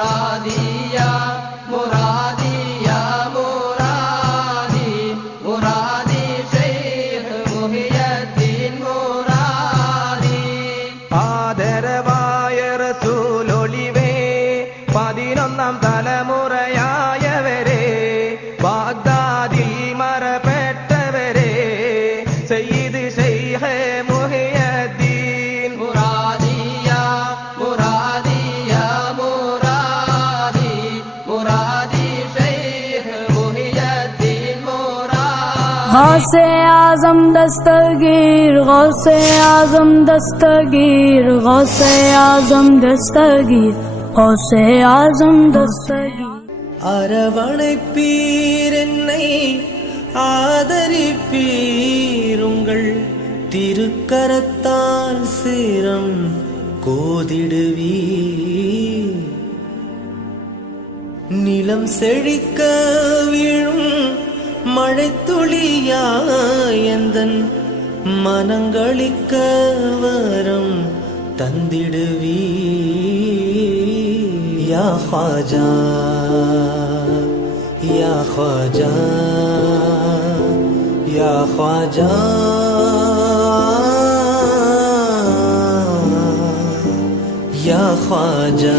राधे غوث اعظم دستگیر غوث اعظم دستگیر غوث اعظم دستگیر غوث اعظم دستگیر அரவணைப்பீர் என்னை ஆதரிப்பீர் உங்கள் திருக்கரத்தால் சீரம் கோதிடுவீர் நிலம் செழிக்க விழும் மழைத்துளியாயந்தன் மனங்களிக்க வரம் தந்திடுவி யா ख्वाजा யா ख्वाजा யா ख्वाजा. யா ख्वाजा.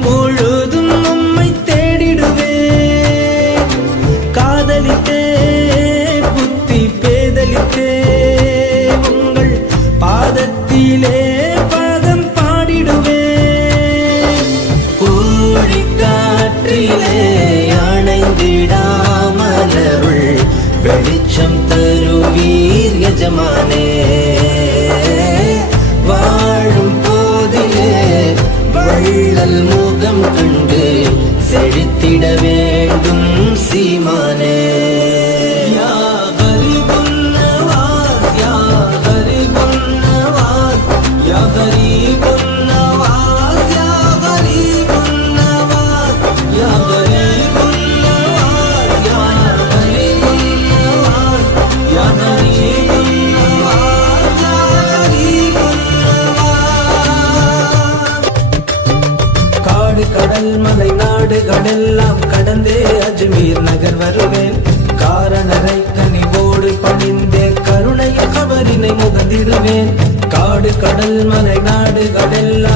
more. காத்திடவே எல்லாம் கடந்தே அஜ்மீர் நகர் வருவேன். காரணரை கனிவோடு பணிந்தே கருணைய கவரினை முகந்திடுவேன். காடு கடல் மலை நாடுகளெல்லாம்